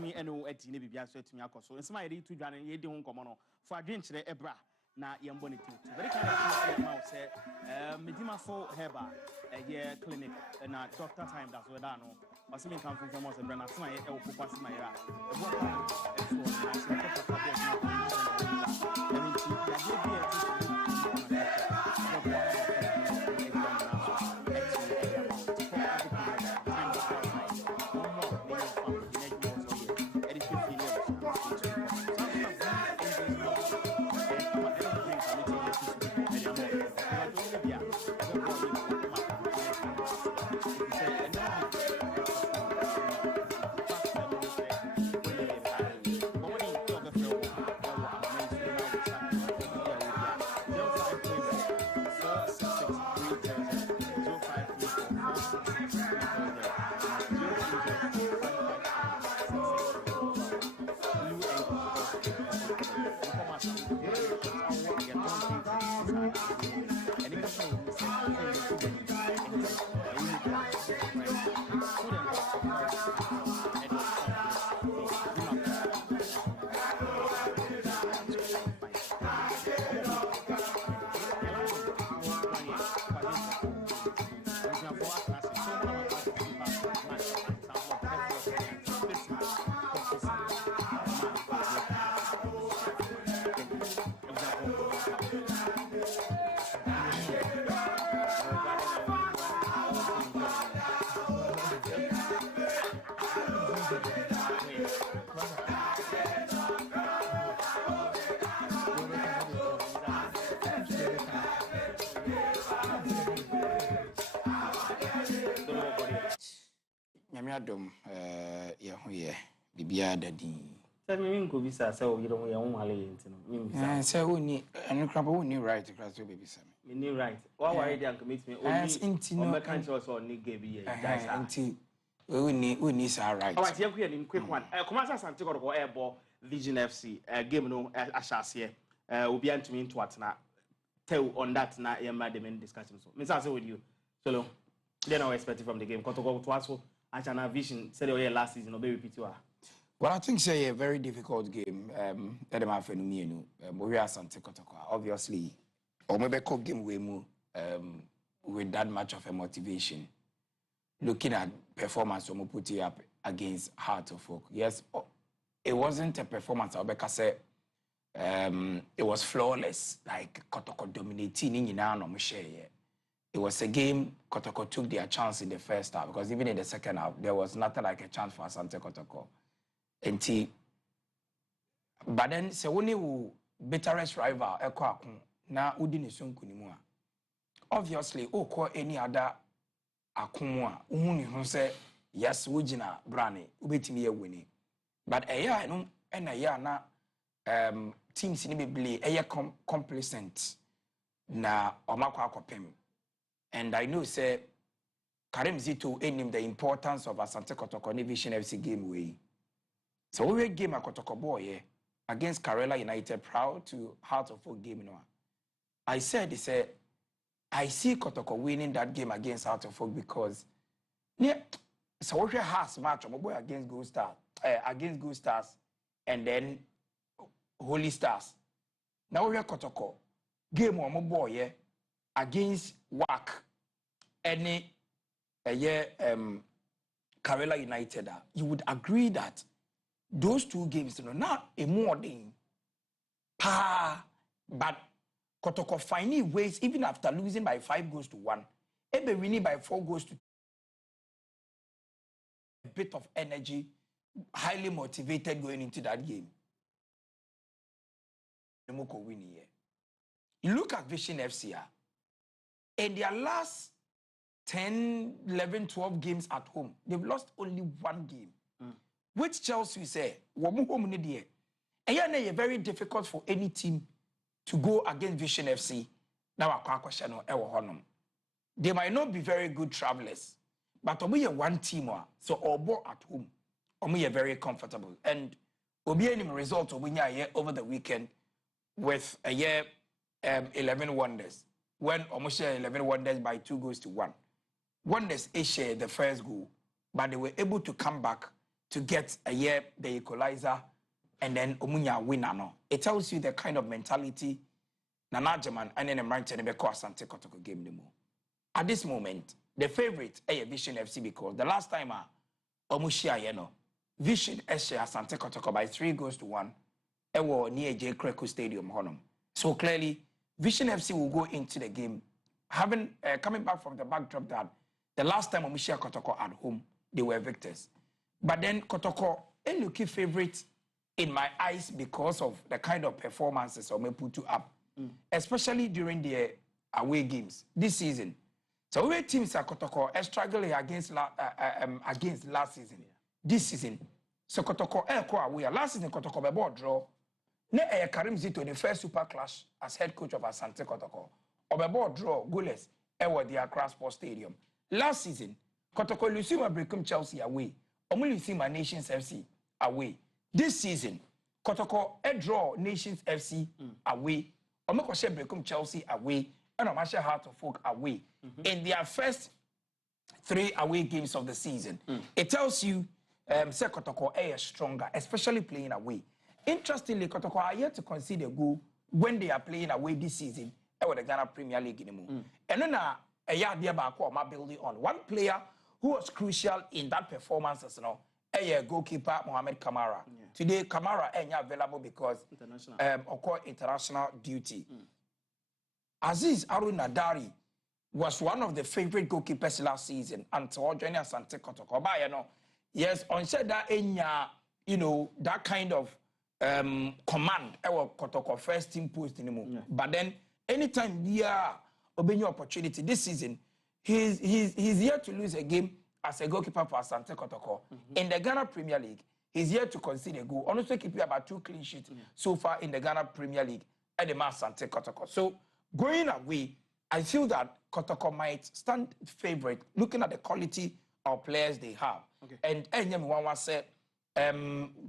Me and no at Navy Bias to me. So it's my to Jan and Yedi Honcomono for a drink to the Ebra. Now, young bonnet. Very kind of mouth said, Medima for Heba, a year clinic, and doctor time that's what I know. Or something come from us and Brenna, my elbow pass my rat. Yamiadum, yeah, Bibia Daddy. Tell me, go visa, so you don't want to say, we need and crab only right across the baby. Me need right. Why are you commit me? Only country or Nick until we need our right. All right, here we are in quick one. Come on, Asante Kotoko Airball Vision FC game no Ashasiye. Will be to me into what now. Tell on that now, your madam discussion. So, Mr. Say with you. So, then I expect from the game. Kotoko to us. Achana Vision said last season, be repeat you. Well, I think it's a very difficult game. We are Asante Kotoko. Obviously, or maybe call game we move with that much of a motivation. Looking at performance, we put it up against Heart of Oak. Yes, it wasn't a performance. I'll say it was flawless. Like Kotoko dominating in it was a game Kotoko took their chance in the first half because even in the second half there was nothing like a chance for Asante Kotoko. But then se woni wo bitterest rival ekọ akon na udi ne so nkonimu a obviously okọ any other akon a uhun ne ho se yes wogina brane ubetimi ye wini but eya no na ya na teams ni beble eya complacent na omakwa akopem. And I know say Karim Zito enim the importance of Asante Kotoko Vision FC game way. So we game a Kotoko boy against Karela United, proud to Heart of Oak game. I said, I see Kotoko winning that game against Heart of Oak because so we has match boy against Gold Stars, and then Holy Stars. Now we are Kotoko game one boy against WAC any Karela United. You would agree that those two games, not a more than but Kotoko finding ways, even after losing by 5-1, maybe winning by 4-2, a bit of energy, highly motivated going into that game. You look at Vision FC, in their last 10, 11, 12 games at home, they've lost only one game. Which Chelsea say, it's very difficult for any team to go against Vision FC. Now, they might not be very good travelers, but we are one team, so all at home, we are very comfortable. And we'll be any result over the weekend with a year 11 Wonders. When almost 11 Wonders by 2-1. Wonders share the first goal, but they were able to come back to get the equalizer and then Omunya win. It tells you the kind of mentality Nana German and then American Asante Kotoko game. At this moment, the favorite is Vision FC because the last time Omushia Vision FC Asante Kotoko by 3-1 near J. Kreku Stadium. So clearly, Vision FC will go into the game having coming back from the backdrop that the last time Omushia Kotoko at home, they were victors. But then Kotoko ain't looking favorite in my eyes because of the kind of performances I may put you up, especially during the away games this season. So we teams are Kotoko struggling against last season. This season, so Kotoko away. Last season Kotoko be ball draw. Ne Karim Zito the first super clash as head coach of Asante Kotoko. Or ball draw goalless the Accra Sports Stadium. Last season, Kotoko Lusima become Chelsea away. Omuli Lusima Nations FC away. This season, Kotoko draw Nations FC away. Omekoshe become Chelsea away. And Omasha Heart of Oak away. In their first 3 away games of the season. It tells you say Kotoko is stronger, especially playing away. Interestingly, Kotoko are yet to concede a goal when they are playing away this season with the Ghana Premier League. And then a year building on one player who was crucial in that performance as goalkeeper Mohamed Kamara. Yeah. Today Kamara ain't available because international duty. Aziz Arunadari was one of the favorite goalkeepers last season until joining Asante Kotoko. But yes, on said that that kind of command Kotoko first team post anymore. Yeah. But then anytime obeying opportunity this season, he's here to lose a game as a goalkeeper for Asante Kotoko. In the Ghana Premier League, he's here to concede a goal. Honestly, keep about 2 clean sheets so far in the Ghana Premier League at the Asante Kotoko. So going away, I feel that Kotoko might stand favorite looking at the quality of players they have. Okay. And Enyam said,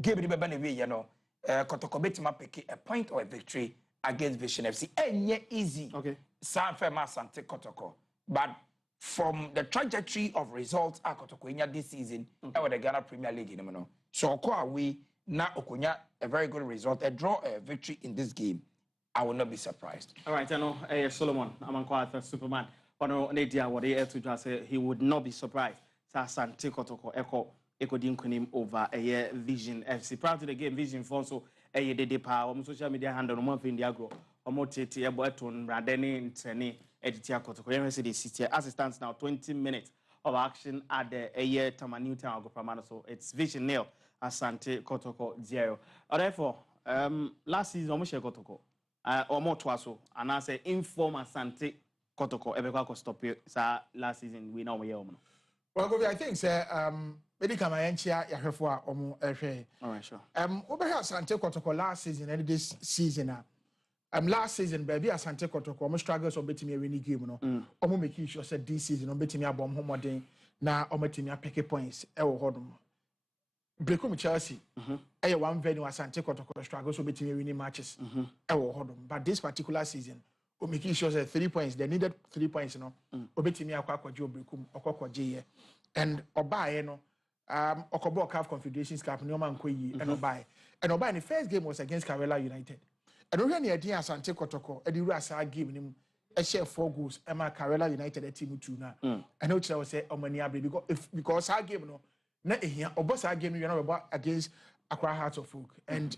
Gabriel Bebanaway, Kotoko betima pick a point or a victory against Vision FC. And easy. Okay. Sanfema Asante Kotoko. But from the trajectory of results at Kotoko this season, with the Ghana Premier League, so away now Okonya a very good result, a draw, a victory in this game. I will not be surprised. All right, I know Solomon, I'm quite a Superman. But no, Nadia, what he to say, he would not be surprised. Asante Kotoko Eko Dinkunim over a year Vision FC. Proud to the game Vision for so a year de power on social media handle on in the agro or moteti a button Radeni Teni Editia Kotoko University City. As it stands now, 20 minutes of action at the a year Tamanu Town Agropamano. So it's Vision nil, Asante Kotoko 0. Therefore, last season almost Kotoko. Or more twice, and I say inform Asante Kotoko Ebeka stop it. Last season we know we are. Well, I think say medical mayenchia ya hwefo omo ehwe. All right, sure. Obe Asante Kotoko last season and this season last season baby Asante Kotoko omo struggles obetimi win game no. Omo make sure say this season obetimi abom homoden na ometimi apeke points e wo hodom. Brekum Chelsea one venue Asante Kotoko struggles obetimi winning matches e wo hodom, but this particular season o make sure say 3 points, they needed 3 points no obetimi akwaje obrekum okwaje and obaye no okobo CAF Confederations Cup no man koyi and obaye the first game was against Karela United and we ne edi Asante Kotoko e di ru asa game nim e share 4 goals e ma Karela United team 2 na and o tell say omani abre because our game no na ehia obo sa game no we against Accra Hearts of Oak and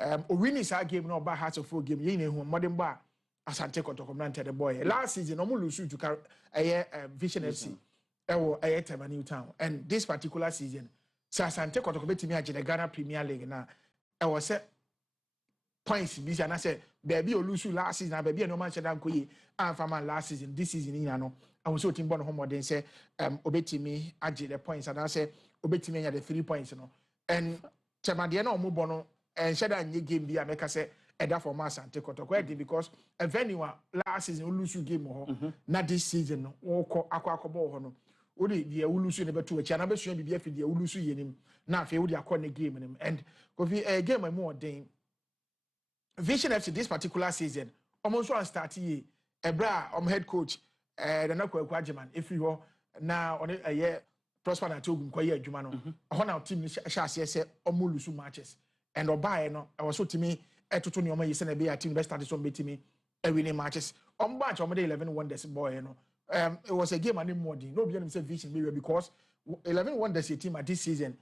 o win is our game no oba Hearts of Oak game ye na hu modern ba Asante Kotoko mante the boy last season no lose to Vision FC ewo Tema New Town, and this particular season Asante Kotoko betimi age the Ghana Premier League na ewo se points bi na say baby o lose last season baby no man chedan koyi amfama last season this season ina no I so team born homodin say obetimi age the points and I say obetimi anya the 3 points no and Tema de na omo bono and sheda nye game bi ameka say eda for Asante Kotoko because a venue last season lose game ho na this season no wo akwa ho no odi the ulusu ne beto achi na besu bibia fi the ulusu yenim na afi odi akọ ne game nim and kofi game mo odin Vision FC this particular season almost one start ye ebra head coach the na kwa German if you na on a prosper na togun kwa ye adwuma no ho na team ni sha ase se omulusu matches and obaye no I was so timi etoto ne omayi se na be ya team best start so betimi winning matches on batch omde 11 wonders boy no it was a game and more no be say Vision maybe because 11 wonders team at this season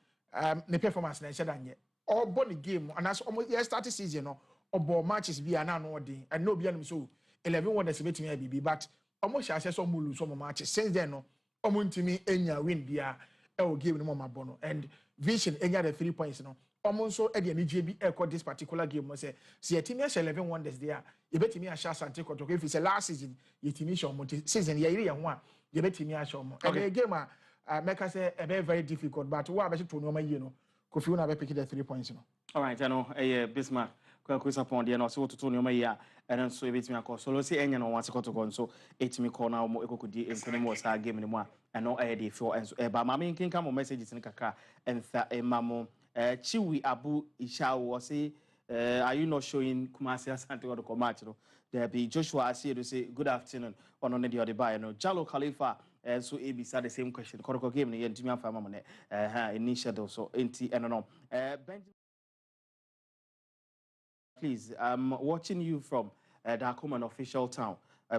the performance na said anye all born game and as almost start season no obo matches be na no odin and no be so 11 wonders betimi bibi but almost shall say some lose some matches since then no omontimi enya win bia e o game no ma bono and Vision enya the 3 points no almost so Eddie and JB echo this particular game was say see a team 11 wonders there you bet me a share Asante Kotoko if it's a last season you team show season ye one you bet me a show and the game make us say a very difficult but what about to no you know Kofi na be pick the 3 points you know. All right, I know Bismarck kwa support there no so to no ya and so bet me akọ so lo say enya no want Kotoko so etimi call na mo ekokodi enkonim sa game ni mo and no dey for and so ba ma me nkin kam messages ni kakra and mamo Chiwi Abu Isha was say, are you not showing Kumasi Asante Kotoko match? No, there be Joshua Asi to say good afternoon on the other buy. No, Jalo Khalifa so ABC the same question. Kotoko game ni yentimi afa mamone initial so enti no. Benjamin, please, I'm watching you from Dakuman official town.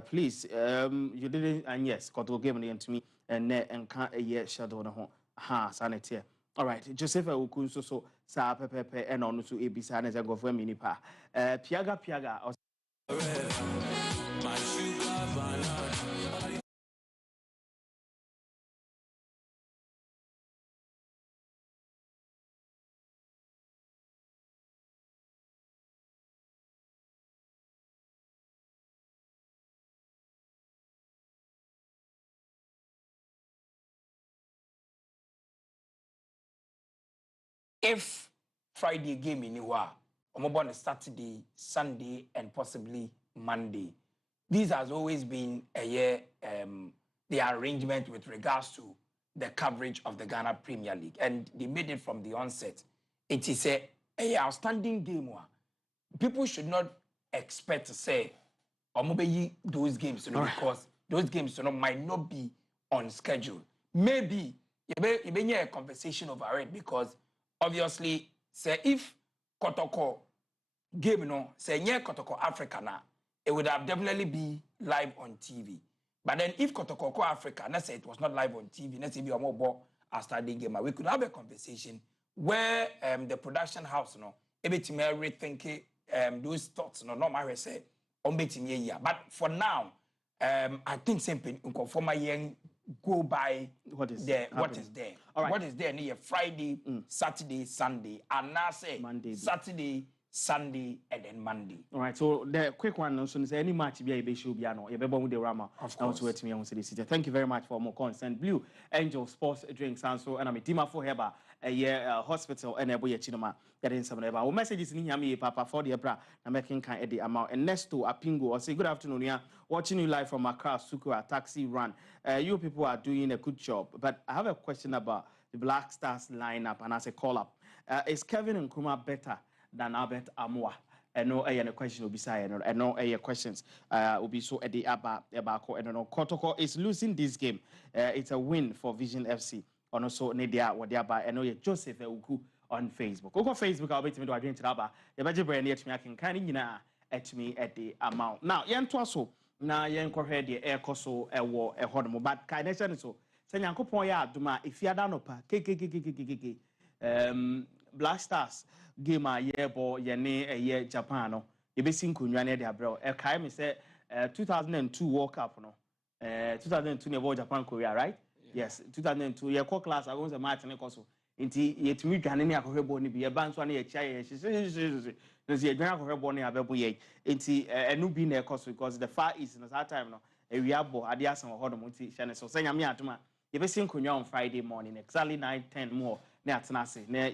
Please, you didn't and yes, Kotoko game ni yentimi and can't a year shadow no ha sanity. All right, Joseph Ukunso so sa pepepe and on to ABC and go for minipa. Piaga. If Friday game in Iwa, on Saturday, Sunday, and possibly Monday, this has always been a year, the arrangement with regards to the coverage of the Ghana Premier League. And they made it from the onset. It is a outstanding game. People should not expect to say, those games, because those games might not be on schedule. Maybe you may hear a conversation over it because obviously, say if Kotoko game no say nye Kotoko Africa na it would have definitely be live on TV. But then if Kotoko Africa, let's say it was not live on TV, let's say we are more a starting game, we could have a conversation where the production house no everything rethink those thoughts no matter say on betting year. But for now, I think simply conform go by what is there. happening. What is there? All right. What is there near Friday, Saturday, Sunday, and now say Monday. Saturday, Sunday, and then Monday. All right, so the quick one, so any match be a show piano, you better with the Rama. Of course. Also, me on City City. Thank you very much for more consent. Blue Angel Sports Drinks and so, and I'm a Dima for Heba, a year hospital, and a boy chinoma, getting some of our messages in Yami, Papa, for the bra, and making kind of the amount. And next to Apingo, or say good afternoon, yeah, watching you live from Accra, Sukura, taxi run. You people are doing a good job, but I have a question about the Black Stars lineup, and as a call up, is Kevin Nkrumah better than Albert Amwa? And no a question will be saying, and no a questions will be so at the Abba and no Kotoko is losing this game. It's a win for Vision FC. And also Nedia Wadiaba and no Joseph Uku on Facebook. Go Facebook, I'll be to me to drink to Abba. The budget brand yet me I can kind of at me at the amount. Now, Yan Twasso, now Yan Corre the air coso a war a hodmo, but kind so. Say Yanko Poya, Duma, if you are done up, Black Stars game a year boy yene a year Japan no you be seen kunwane de abro e kai me say 2002 World Cup no 2002 ne World Japan Korea right yes 2002 ye call class I want a match ne koso nti yetimi dwane ne akohwebo ne bi ye ban so na ye chia ye no ye dwane akohwebo ne abebo ye nti enu bi na koso because the Far East no that time no e wiabo ade asan ho do mo nti hye ne so senya me atoma ye be seen kunwa on Friday morning exactly 9:10 more na atenase na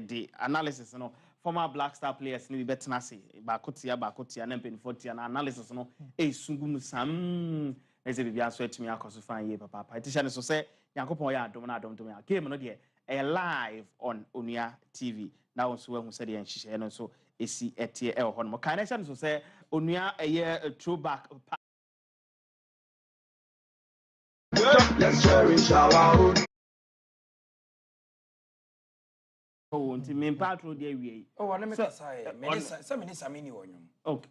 the analysis no former Black Star players ni be tenase ba kotia na mpenifotia na analysis no e sungum sam eze bibia so atimi akoso fan ye papa petition ne so say Yankopon ya adom na adom ya game no de e live on Onua TV na won so hu say de nhihye no so esi etie e ho no kan ne so say Onua a throwback. Let's cherish our own. Oh, nti me patro de awie. Oh, I never say. Minister mini wonyum. Okay.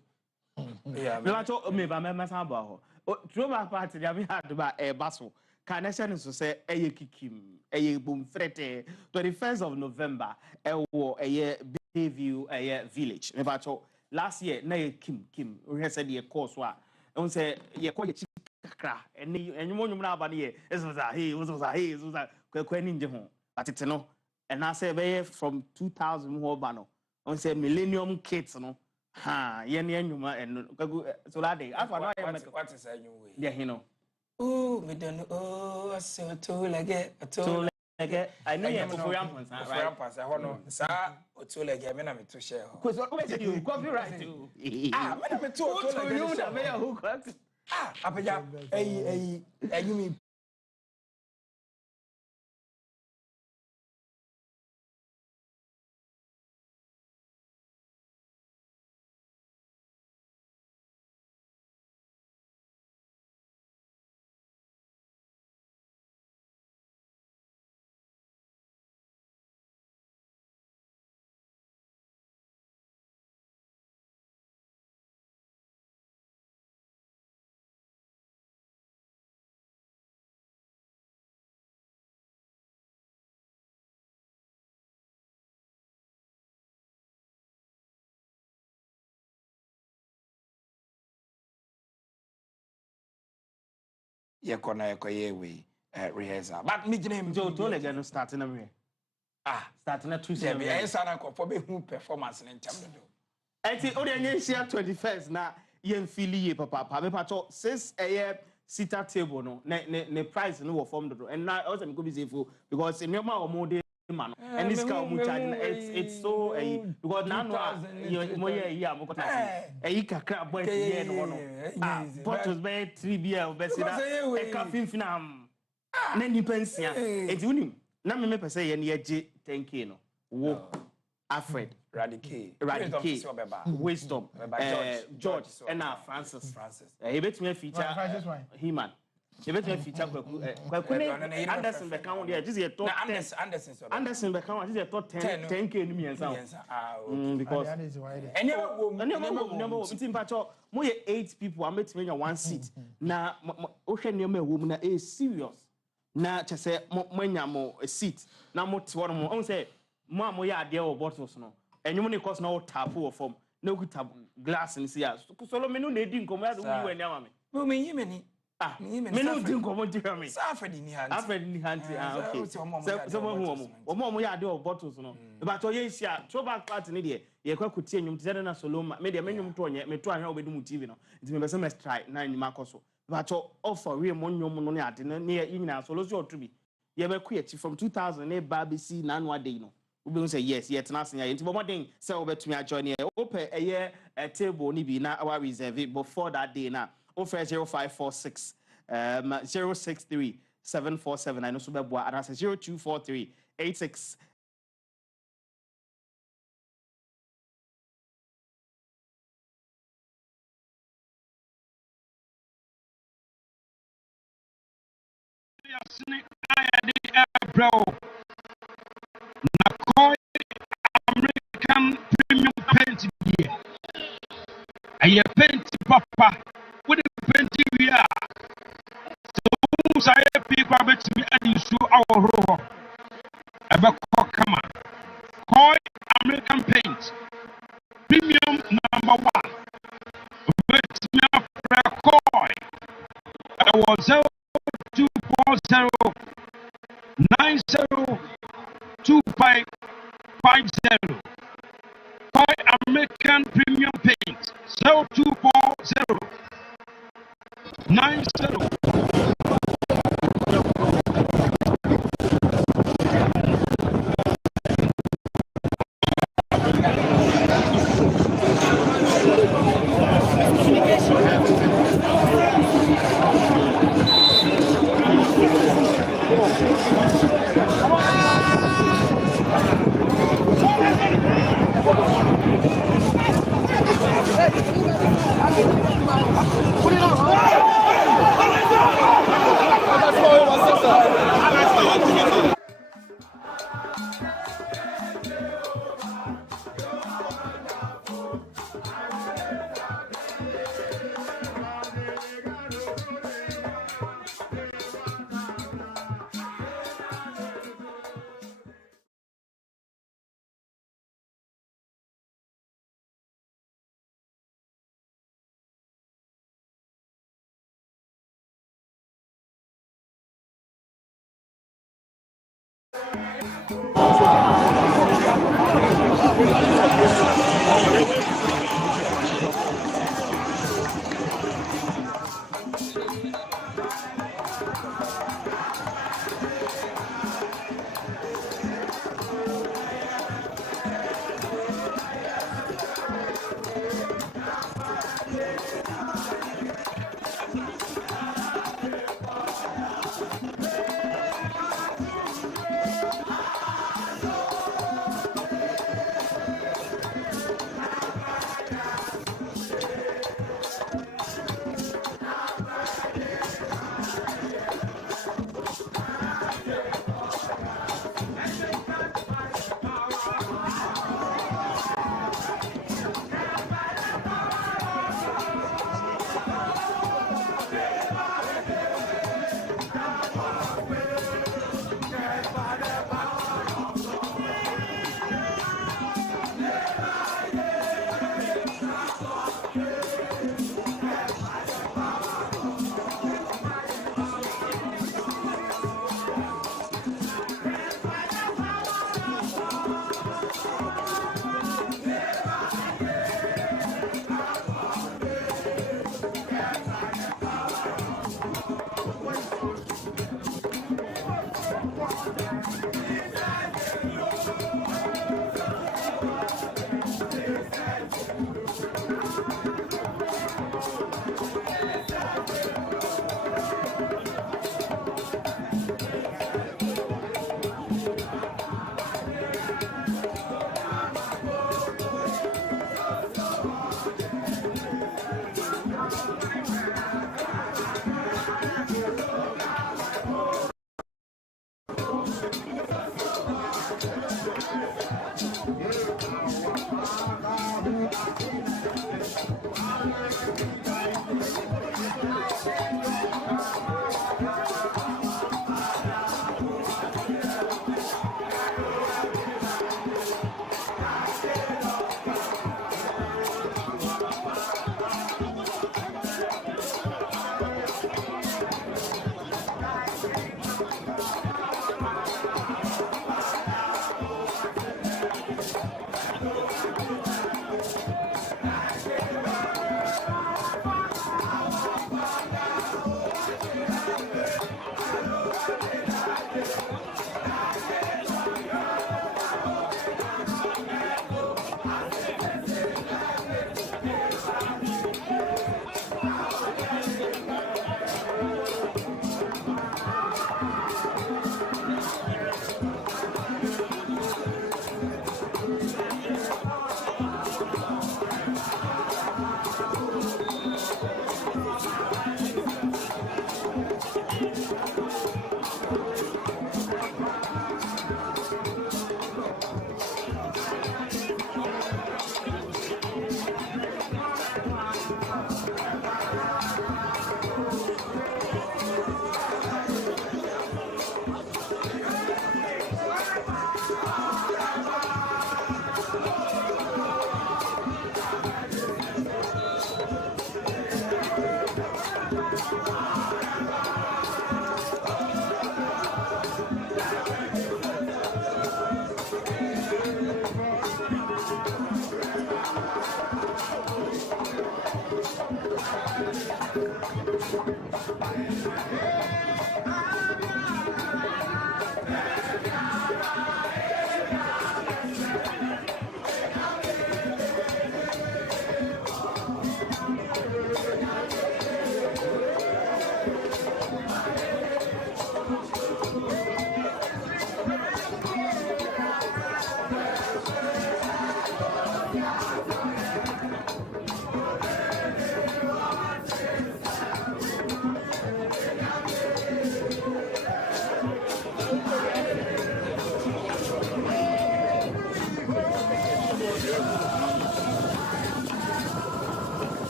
Yeah. Me patro me ba me san ba ho. Throwback party dia me had ba e baso. Kan ne so say eye kikim, eye bom frete 21st of November e wo eye Bayview eye village. Me patro last year na ye kim we said ye course wa. On say ye ko ye kakra enyum na aba ne ye. Eso za hey, eso za kwani nje ho. Atete no and I say from 2000 Hobano on say Millennium Kids no ha yen and so that day What is a new way? yeah you know Oh me don't know oh so to like I know you for rampants right rampants I no sa to like me na me to share cuz what say you copyright too me na me to like you na me who apeja you mean ye kona ye we rehearsal but me gina him to like no starting na me starting na 2 yeah me e sana ko for be who performance in term do enti o de nye share 21st na ye mfili ye papa me pato 6 sita table no ne price no wo form do and na also me go be safe because in normal o mo de man and this guy mo charge it's so because now no mo ye here mo kota kakra boy here no no bottles be 3 beer be say that e ka finfina na ni pensia enti unim na me pese ye na ye 10k no wo Alfred Radicate Wisdom George and Francis he bet me feature He-Man You better feature Kwaku. Anderson Beckham, yeah, just a top 10. Anderson Beckham, just a top 10K in me and sound. Because number it's in patcho, more 8 people, I met me 1 seat. Now, Ocean Yama woman is serious. Now, just say, mo a seat. Now, what's one more? Say, Mamma, yeah, dear bottles, no. And you only cost no tap or form, no good tap glass and see us. So, no, they didn't come out of you and Yammy. Ah, me no didn't come on to me. Suffered in the hand. Suffered in the hand. Okay. Someone who, or more, yeah, do bottles, no. But oh, yes, yeah, throw back part in India. You could see him, Zedana Soloma, made a minimum to me, try and with TV. It's been a semester strike, 9 Marcoso. But offer real money at near Ina, so let's go to be. You ever quit from 2008, Barbie C, Nanwa Dino. We will say yes, yet nothing. Into one thing, so over to me, I join here. Open a year, a table, Nibi, now our reserve it before that day now. Offer 0546 063 747. I know Subabwa and I say 0243 86. Bro, na coin American premium paint here. I paint papa with the paint we are. So I people bet me and you show our row. Ever come on. Coin American paint premium number 1. Bet me up coin. I was 0240 902550. Buy American premium paint. 0240 90.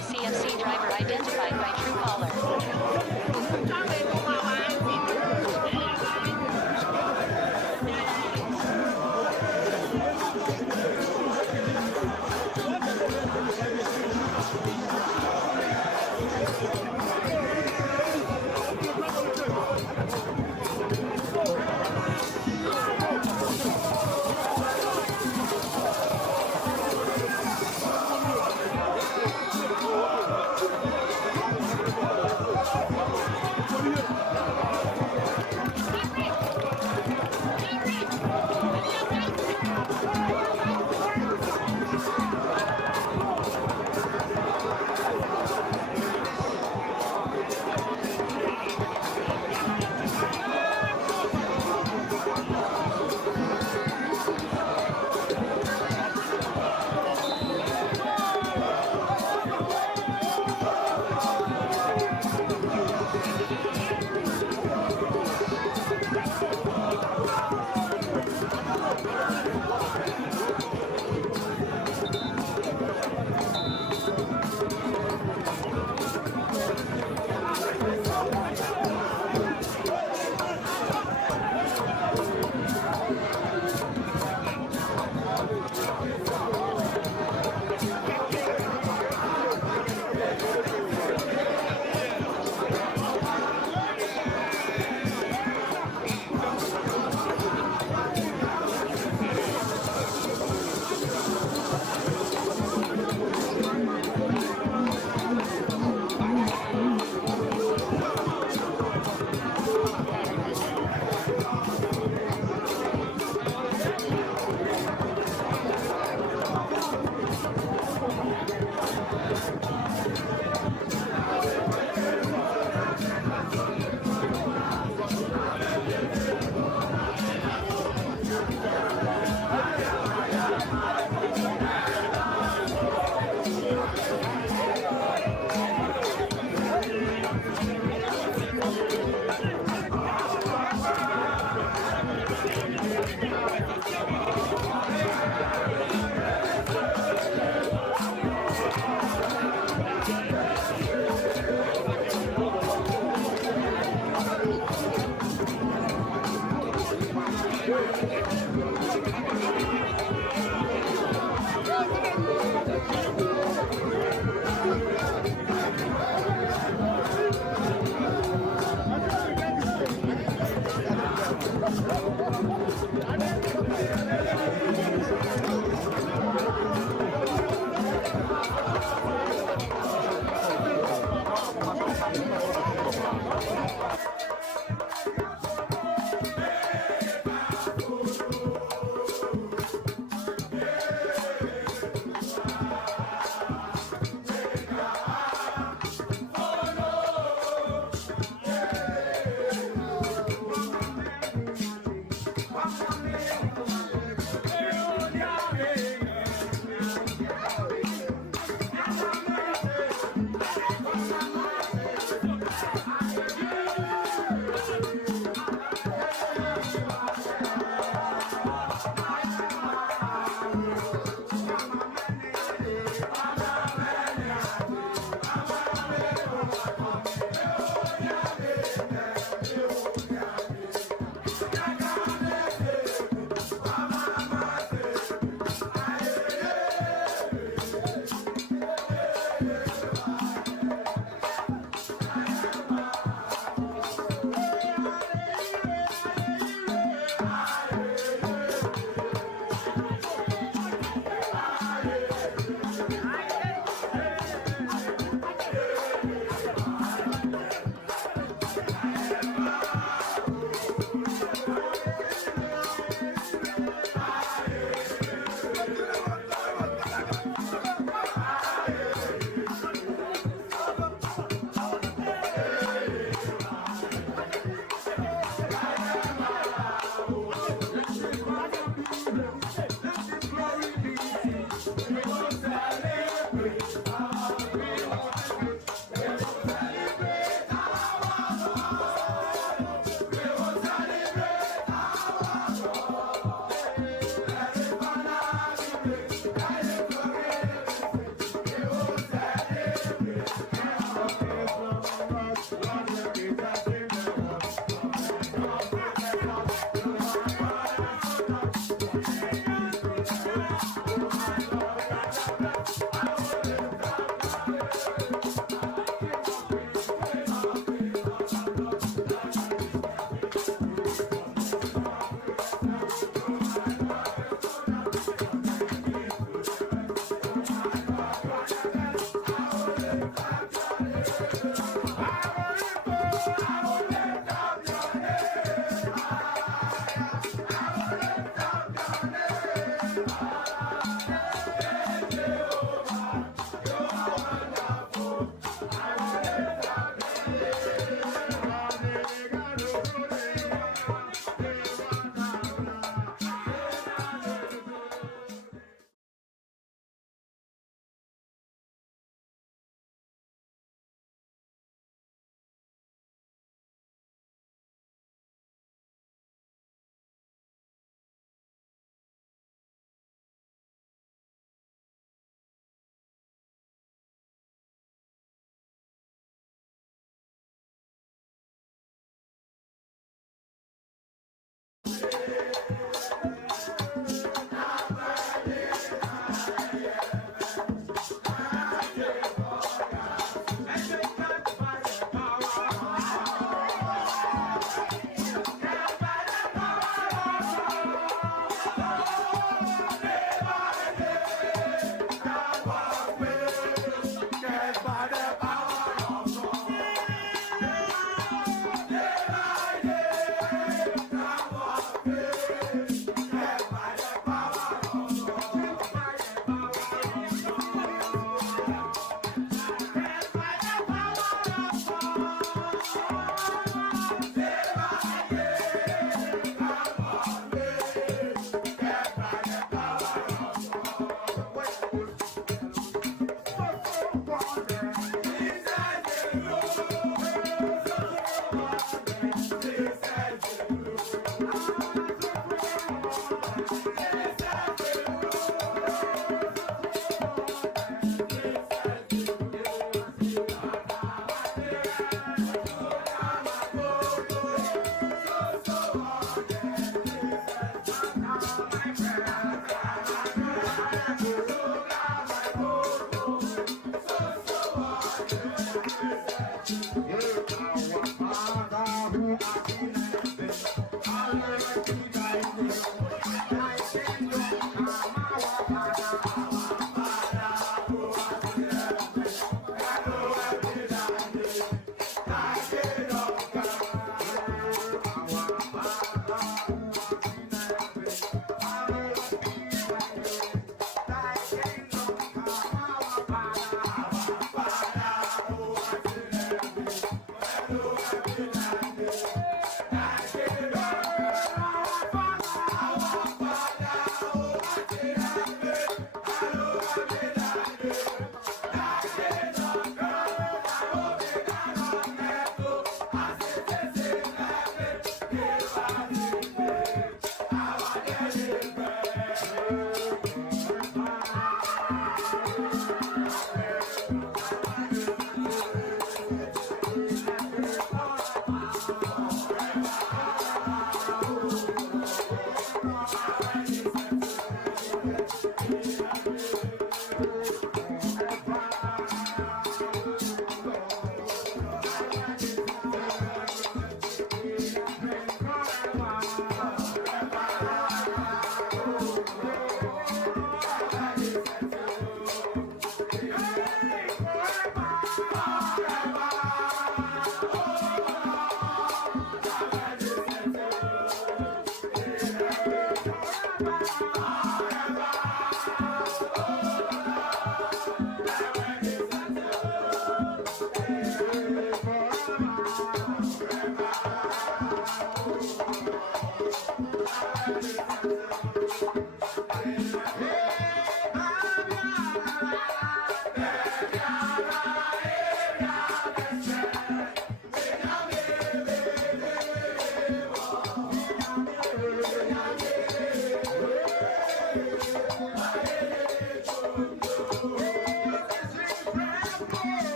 CFC driver identified by Truecaller.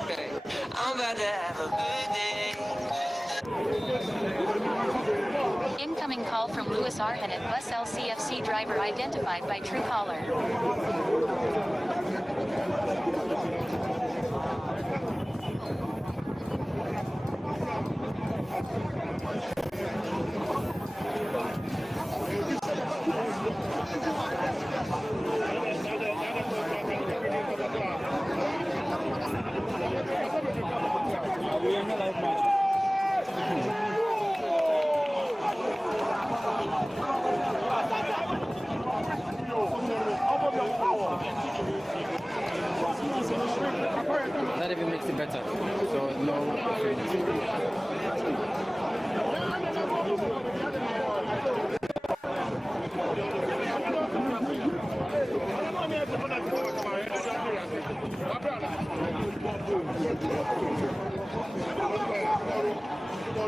Okay. I'm about to have a good day. Incoming call from Louis Arhanet, bus LCFC driver identified by Truecaller. That even makes it better. So no.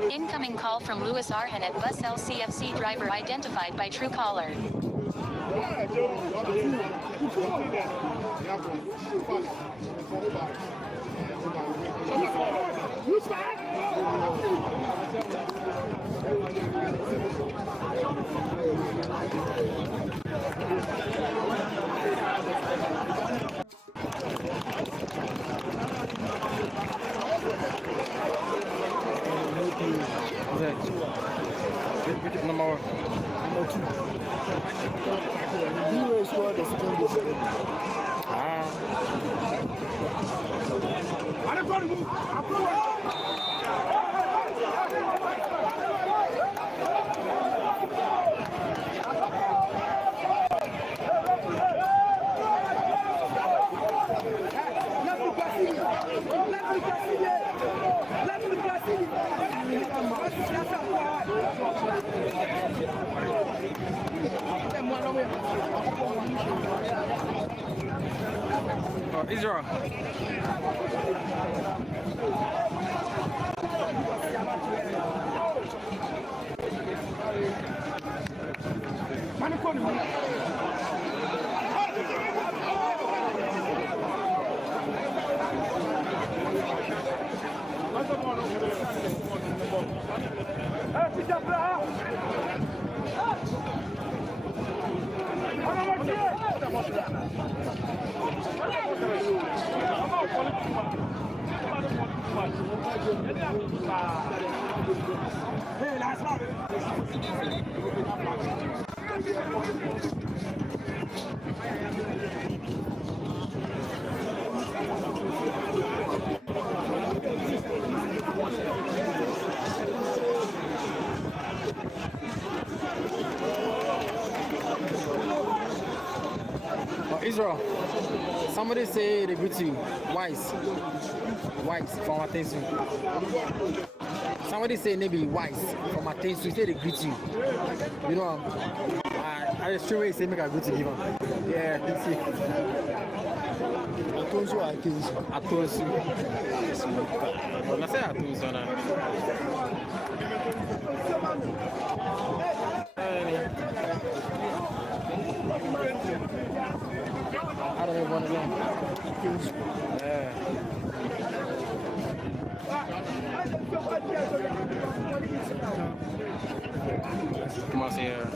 Incoming call from Louis Arhan at Bus LCFC driver identified by Truecaller. Number 2. You scored the second goal. Israel. Israel, somebody say they greet you. Wise from attention. Somebody say maybe wise from attention. Say they greet you. You know, I just straight away say make a good to give him. Yeah, you see. Atonsu. Well, I say Atonsu now. I don't even want to know. Yeah. Come on, see here.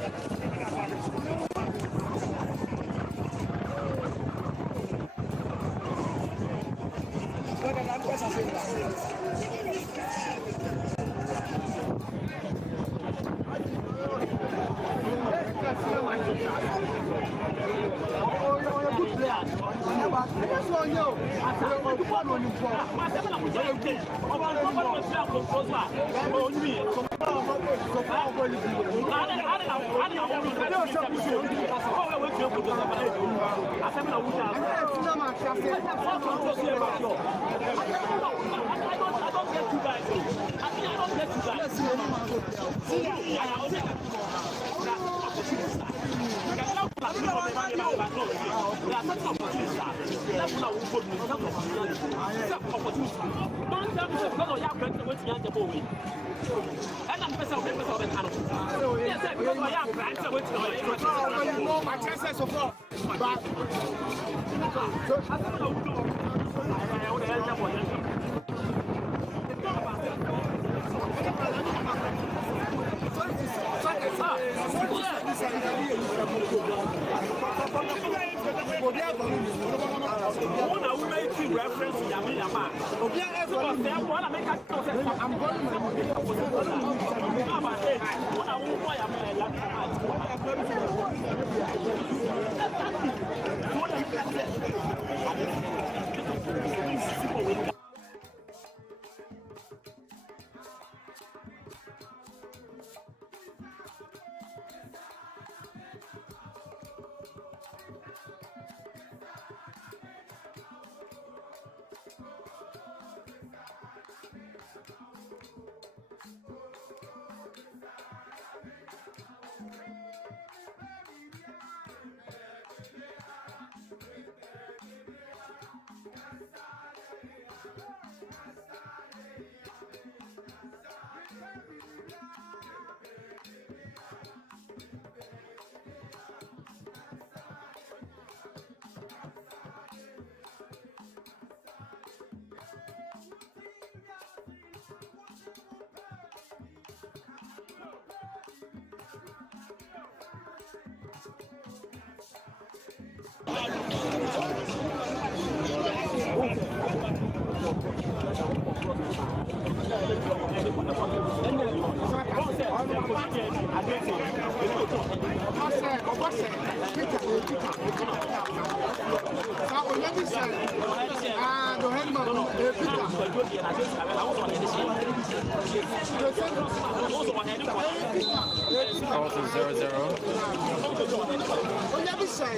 Also 0-0.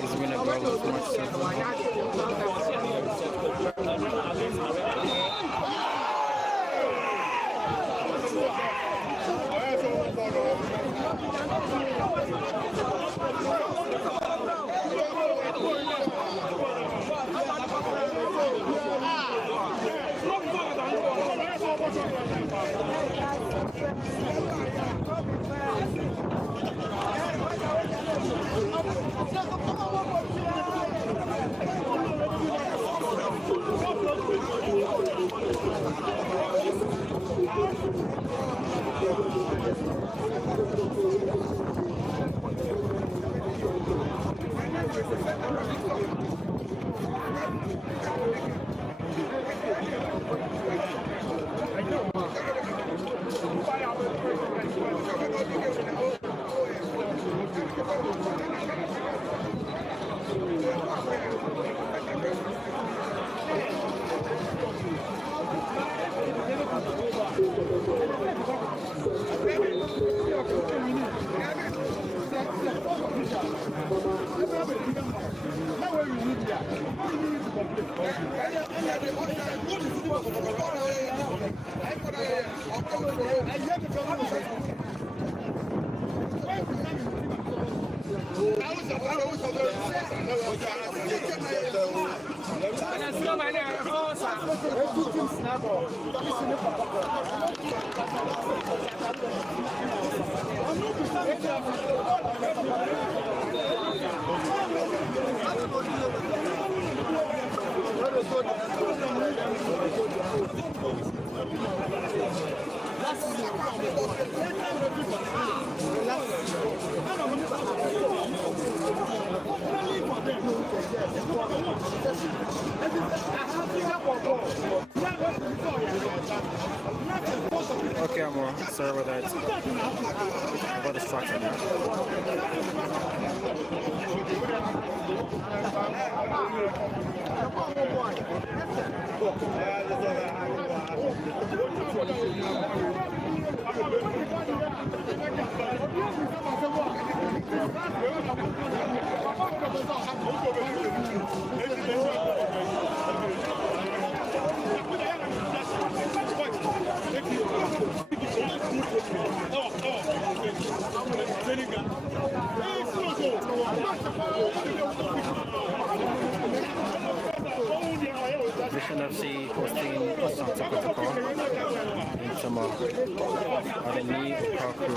He's winning a goal of match 7. Okay, Amor. Sorry about that. About distraction there. Vision FC hosting Asante Kotoko in Tama Adeni Kaku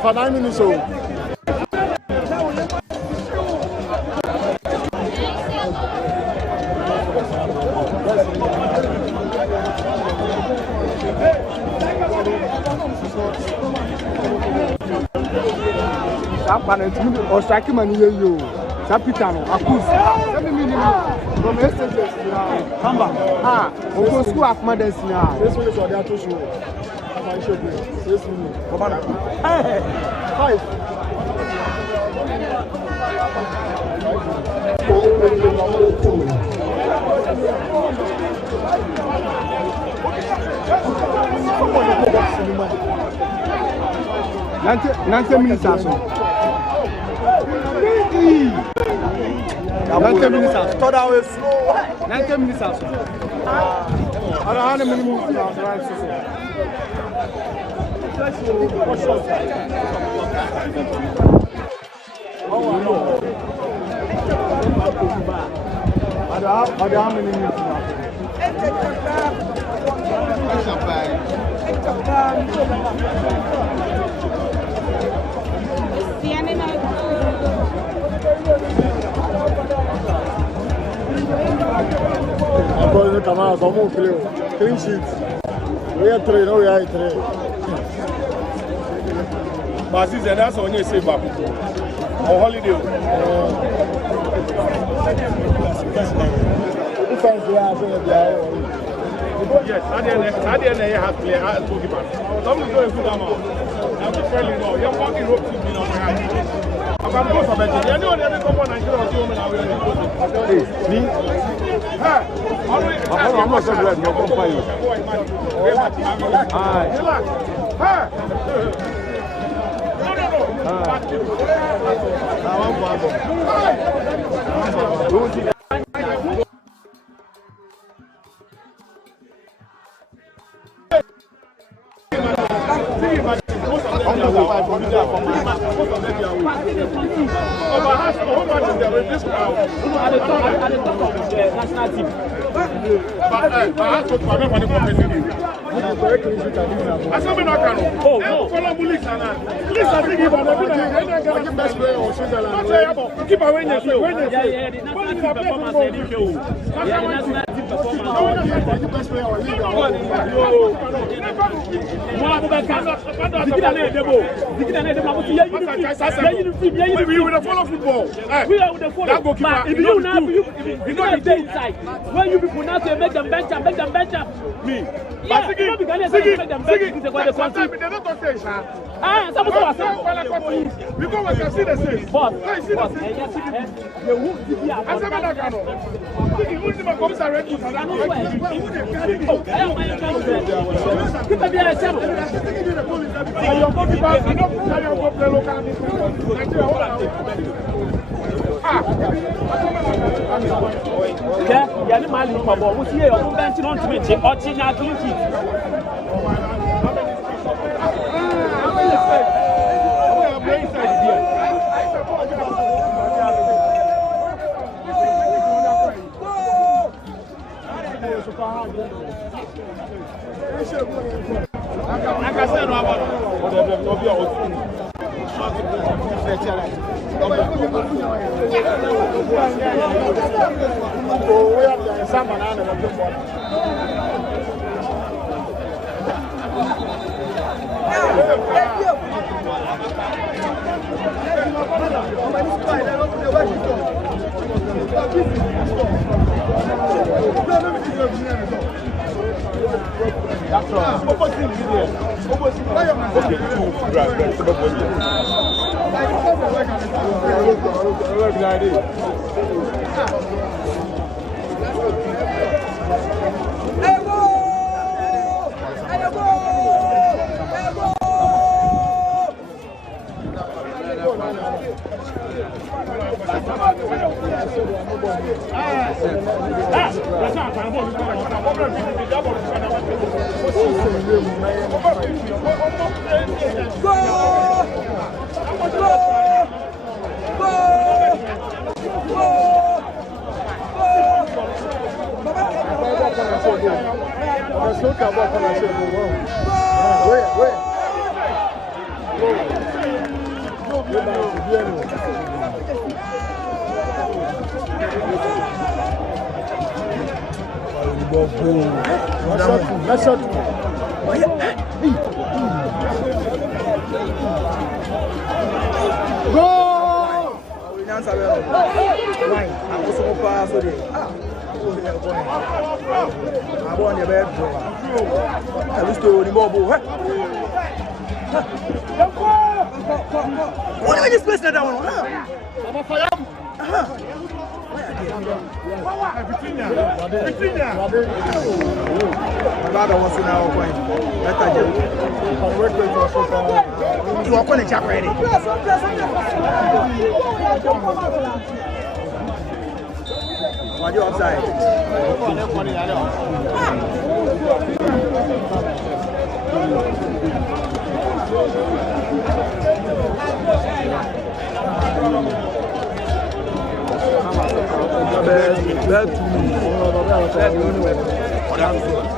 For 9 minutes old. Or striking money you. Sapitano, Akus, 7 minutes from SSS. Come back. Of school of mothers now. This one is what they are to show. I show you. 6 minutes. Come on. 5. Nante minutes also. 90 minutes also. Third hour slow. 90 minutes also. I don't have many moves now. Oh no. I don't have many minutes now. I'm going to come out. I'm going to play. Clean sheets. We are 3. No, we are 3. But this is that's when you say back. On holiday. Yes, I didn't have to play. I told you about. Some is going to come out. I'm fairly no. You're walking rope to me on my hand. I'm going to go for it. You know, they come on and get on you now. Hey, me? I'm not so glad you're going to find you. Relax. We will follow football. We are with the follow. If you now, you know the day inside. When you people now say make them bench up, Me. Yeah, make them bench. They don't talk say, because we can see the same. Boss. The who yani mali kwa bo wo sie o bench no ntime che o chi na clean sheet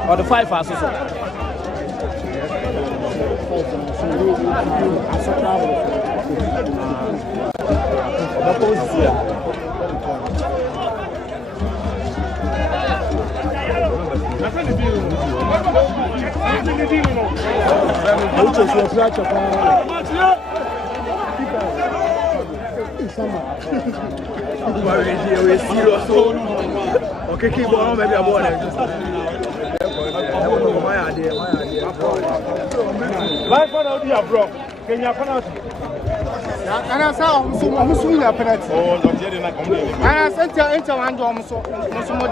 Or the 5 are so. Okay, keep on, maybe I'm born. Life on audio, bro. Can you pronounce it? And I saw I'm so penalty. Oh, not yet in a community. And I sent you into one dome so much more.